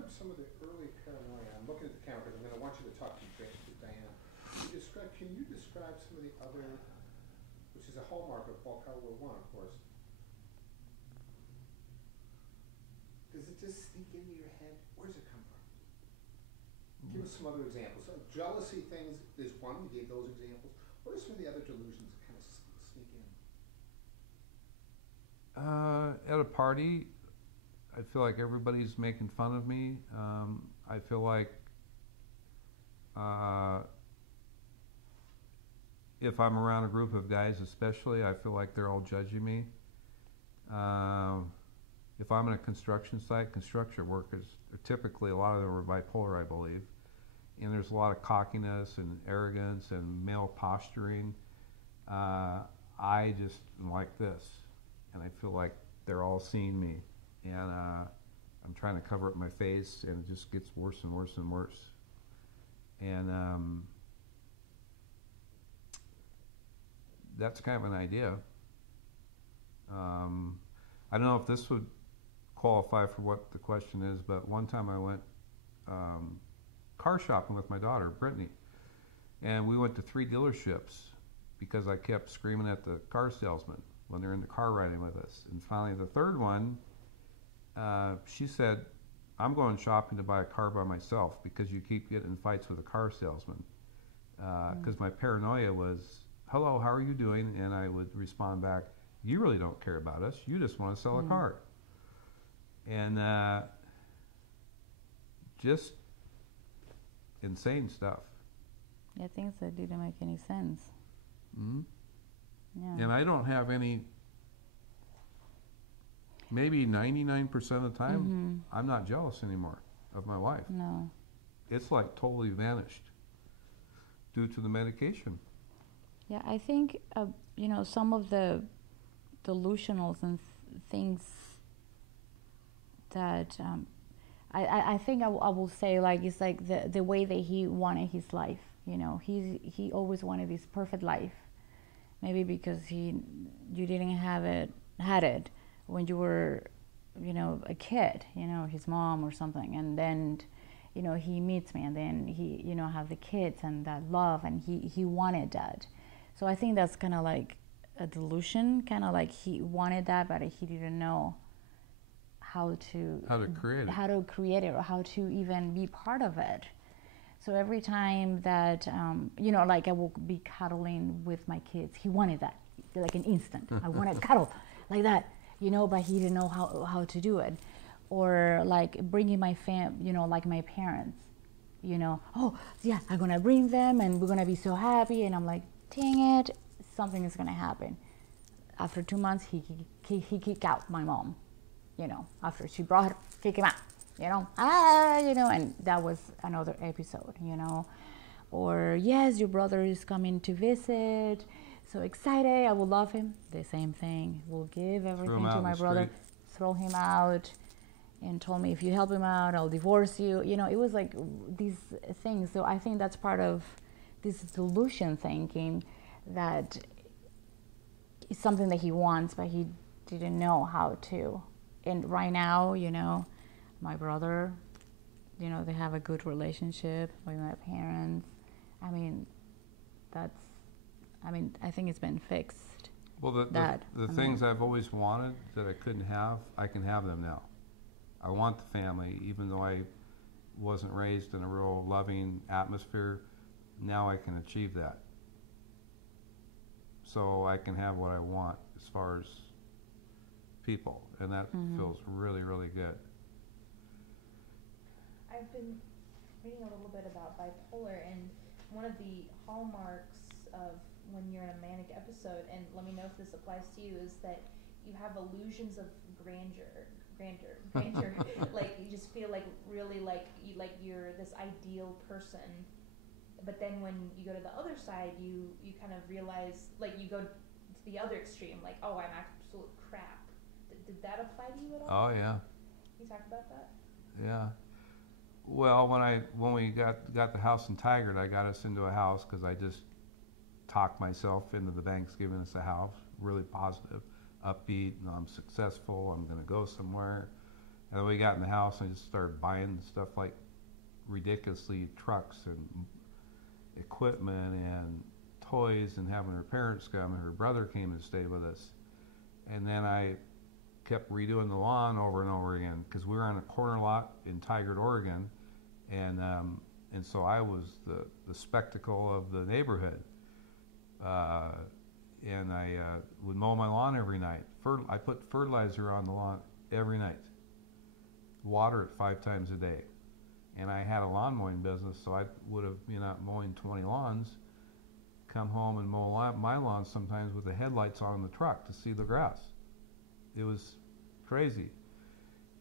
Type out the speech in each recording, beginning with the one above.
describe some of the early paranoia? I'm looking at the camera because I'm going to want you to talk to Diana. Can you describe some of the other, which is a hallmark of World War I, of course. Does it just sneak into your head? Where does it come from? Give us some other examples. So jealousy things is one. We gave those examples. What are some of the other delusions that kind of sneak in? At a party, I feel like everybody's making fun of me. I feel like if I'm around a group of guys especially, I feel like they're all judging me. If I'm in a construction site, construction workers are typically, a lot of them are bipolar, I believe. And there's a lot of cockiness and arrogance and male posturing. I just am like this, and I feel like they're all seeing me. And I'm trying to cover up my face, and it just gets worse and worse and worse. And that's kind of an idea. I don't know if this would qualify for what the question is, but one time I went car shopping with my daughter, Brittany, and we went to 3 dealerships because I kept screaming at the car salesman when they're in the car riding with us. And finally, the third one, she said, "I'm going shopping to buy a car by myself because you keep getting in fights with a car salesman." Because my paranoia was, "Hello, how are you doing?" And I would respond back, "You really don't care about us. You just want to sell a car." And just insane stuff. Yeah, things that didn't make any sense. Mm-hmm. Yeah. And I don't have any, maybe 99% of the time, I'm not jealous anymore of my wife. No. It's like totally vanished due to the medication. Yeah, I think, some of the delusionals and things that I think I will say, like, it's like the way that he wanted his life. He always wanted this perfect life. Maybe because you didn't had it when you were, a kid, his mom or something, and then, he meets me, and then he, have the kids and that love, and he wanted that. So I think that's kind of like a delusion, kind of like he wanted that, but he didn't know how to create it or how to even be part of it. So every time that, like I will be cuddling with my kids, he wanted that, like an instant. I want to cuddle like that, but he didn't know how to do it. Or like bringing my like my parents, oh, yeah, I'm going to bring them and we're going to be so happy. And I'm like, dang it, something is going to happen. After 2 months, he kicked out my mom, after she brought her, kick him out. And that was another episode, or yes, your brother is coming to visit, so excited, I will love him. The same thing, will give everything to my brother, throw him out, and told me, if you help him out, I'll divorce you. It was like these things. So I think that's part of this delusion thinking that it's something that he wants, but he didn't know how to. And right now, my brother, they have a good relationship with my parents. I think it's been fixed. Well, the things I've always wanted that I couldn't have, I can have them now. I want the family, even though I wasn't raised in a real loving atmosphere. Now I can achieve that. So I can have what I want as far as people, and that feels really, really good. I've been reading a little bit about bipolar, and one of the hallmarks of when you're in a manic episode, and let me know if this applies to you, is that you have illusions of grandeur. Like you just feel like really like you're this ideal person, but then when you go to the other side, you kind of realize, like, you go to the other extreme, like, oh, I'm absolute crap. Did that apply to you at all? Oh yeah. Can you talk about that? Yeah. Well, when we got the house in Tigard, I got us into a house because I just talked myself into the banks giving us a house, really positive, upbeat, I'm successful, I'm going to go somewhere. And then we got in the house and I just started buying stuff like ridiculously trucks and equipment and toys, and having her parents come, and her brother came and stayed with us. And then I kept redoing the lawn over and over again because we were on a corner lot in Tigard, Oregon, and so I was the spectacle of the neighborhood. And I would mow my lawn every night. I put fertilizer on the lawn every night. Water it 5 times a day. And I had a lawn mowing business, so I would have been out mowing 20 lawns, come home and mow my lawn sometimes with the headlights on in the truck to see the grass. It was crazy.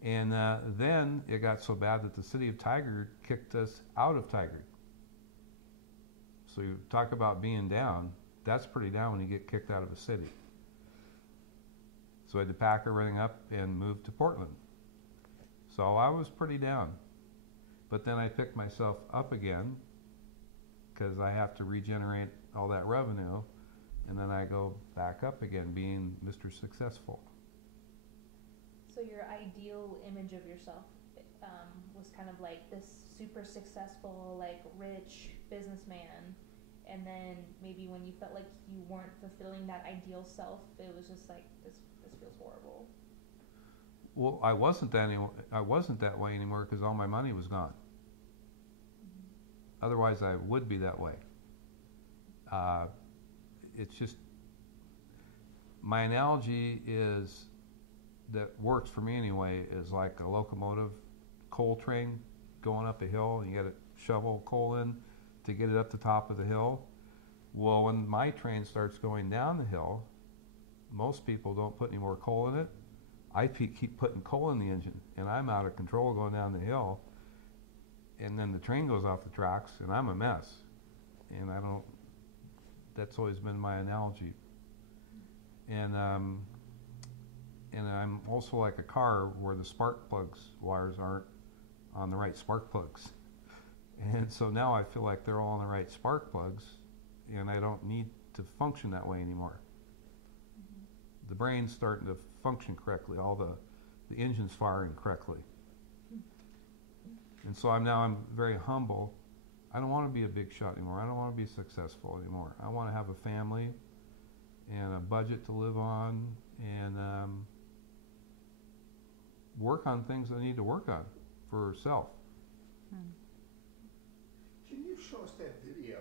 And then it got so bad that the city of Tigard kicked us out of Tigard. So you talk about being down. That's pretty down when you get kicked out of a city. So I had to pack everything up and move to Portland. So I was pretty down. But then I picked myself up again because I have to regenerate all that revenue, and then I go back up again, being Mr. Successful. So your ideal image of yourself was kind of like this super successful, like rich businessman, and then maybe when you felt like you weren't fulfilling that ideal self, it was just like this feels horrible. Well, I wasn't that way anymore because all my money was gone. Mm-hmm. Otherwise, I would be that way. It's just, my analogy is, that works for me anyway, is like a locomotive coal train going up a hill, and you got to shovel coal in to get it up the top of the hill. Well, when my train starts going down the hill, most people don't put any more coal in it. I keep putting coal in the engine, and I'm out of control going down the hill, and then the train goes off the tracks, and I'm a mess. And that's always been my analogy. And I'm also like a car where the spark plugs wires aren't on the right spark plugs. And so now I feel like they're all on the right spark plugs, and I don't need to function that way anymore. The brain's starting to function correctly, all the engine's firing correctly. And so I'm very humble. I don't want to be a big shot anymore. I don't want to be successful anymore. I want to have a family and a budget to live on, and work on things I need to work on for self. Can you show us that video?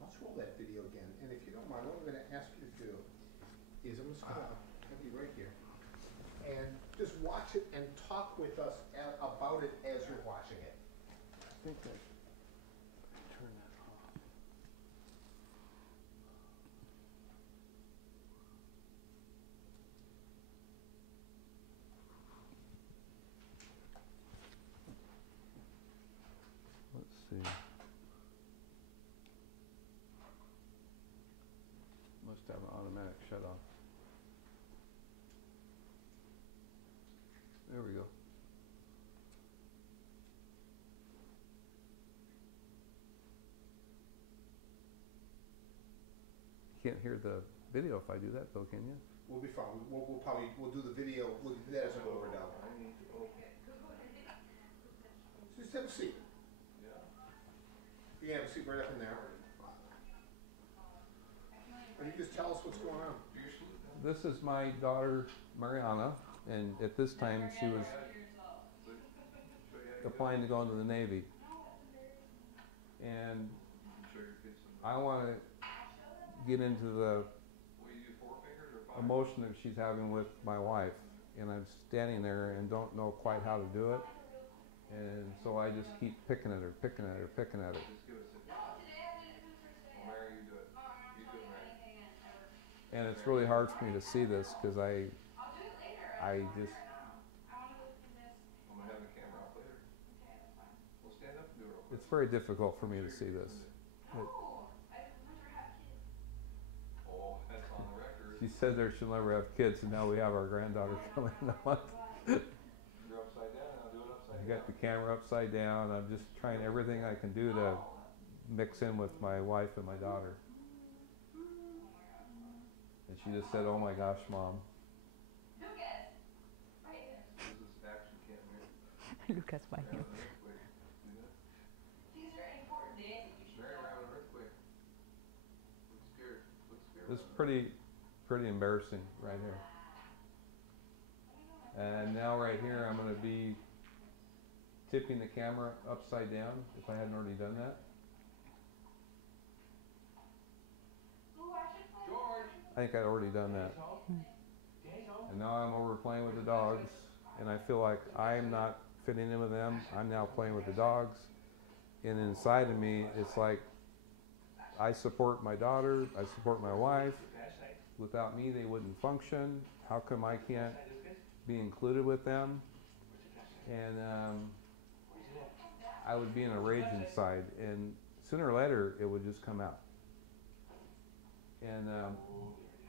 Let's roll that video again. And if you don't mind, what I'm going to ask you to do is I'm just going to have you right here and just watch it and talk with us about it as you're watching it. I think I turn that off. Let's see. Must have an automatic shut off. There we go. You can't hear the video if I do that though, can you? We'll be fine. We'll do the video. We'll do that as an overdub. Just have a seat. You can have a seat right up in there. And you just tell us what's going on. This is my daughter Mariana, and at this time she was applying to go into the Navy. And I want to get into the emotion that she's having with my wife, and I'm standing there and don't know quite how to do it, and so I just keep picking at her. And it's really hard for me to see this because I just, it's very difficult for me to see this. She said there she'll never have kids, and now we have our granddaughter coming in a month. You're upside down, I'll do it upside I down. got the camera upside down. I'm just trying everything I can do to mix in with my wife and my daughter. And she just said, "Oh my gosh, Mom." This is action Lucas by him. These are important days that you should Mary, know. we're having an earthquake. Look scared. Look scared. It's pretty embarrassing right here. And now right here, I'm going to be tipping the camera upside down if I hadn't already done that. George! I think I'd already done that. And now I'm over playing with the dogs, and I feel like I'm not fitting in with them. I'm now playing with the dogs. And inside of me, it's like I support my daughter, I support my wife. Without me, they wouldn't function. How come I can't be included with them? And I would be in a rage inside, and sooner or later, it would just come out. And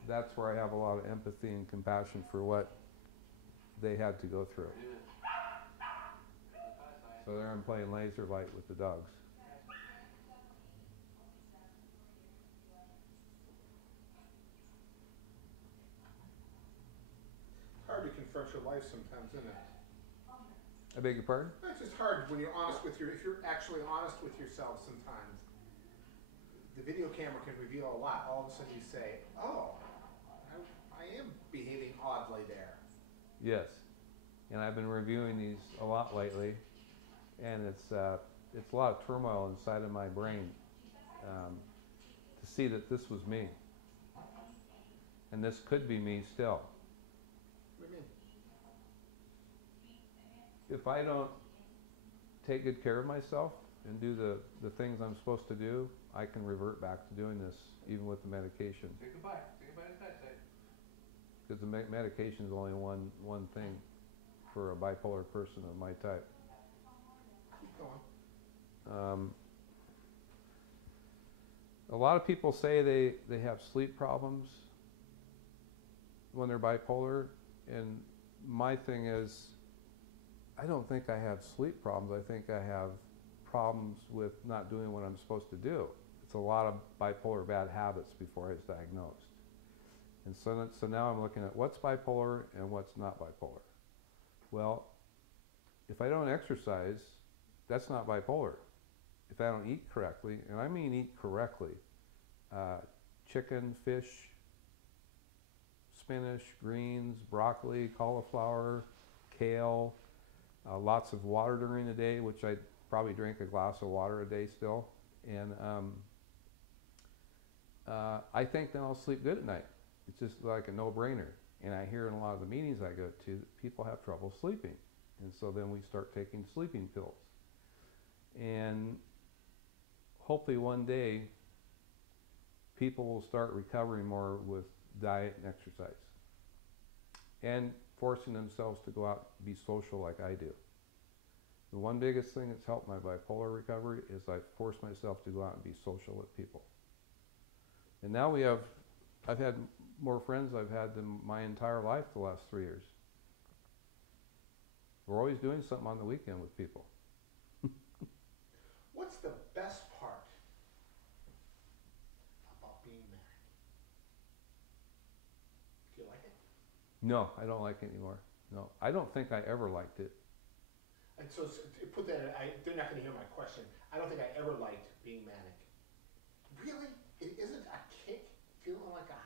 that's where I have a lot of empathy and compassion for what they had to go through. So there I'm playing laser light with the dogs. It's hard to confront your life sometimes, isn't it? I beg your pardon? It's just hard when you're honest with if you're actually honest with yourself sometimes. The video camera can reveal a lot. All of a sudden you say, oh, I am behaving oddly there. Yes. And I've been reviewing these a lot lately, and it's a lot of turmoil inside of my brain to see that this was me. And this could be me still. What do you mean? If I don't take good care of myself and do the things I'm supposed to do, I can revert back to doing this, even with the medication. Say goodbye. Say goodbye to Ty. Say. Because the medication is only one thing for a bipolar person of my type. Keep going. A lot of people say they have sleep problems when they're bipolar, and my thing is, I don't think I have sleep problems. I think I have problems with not doing what I'm supposed to do. It's a lot of bipolar bad habits before I was diagnosed. And so now I'm looking at what's bipolar and what's not bipolar. Well, if I don't exercise, that's not bipolar. If I don't eat correctly, and I mean eat correctly, chicken, fish, spinach, greens, broccoli, cauliflower, kale, lots of water during the day, which I probably drink a glass of water a day still. And I think then I'll sleep good at night. It's just like a no-brainer. And I hear in a lot of the meetings I go to that people have trouble sleeping. And so then we start taking sleeping pills. And hopefully one day people will start recovering more with diet and exercise. And forcing themselves to go out and be social like I do. The one biggest thing that's helped my bipolar recovery is I've forced myself to go out and be social with people. And now I've had more friends I've had than my entire life the last 3 years. We're always doing something on the weekend with people. What's the best part about being married? Do you like it? No, I don't like it anymore. No, I don't think I ever liked it. And so to put that in, they're not going to hear my question. I don't think I ever liked being manic. Really? It isn't a kick? Feeling like a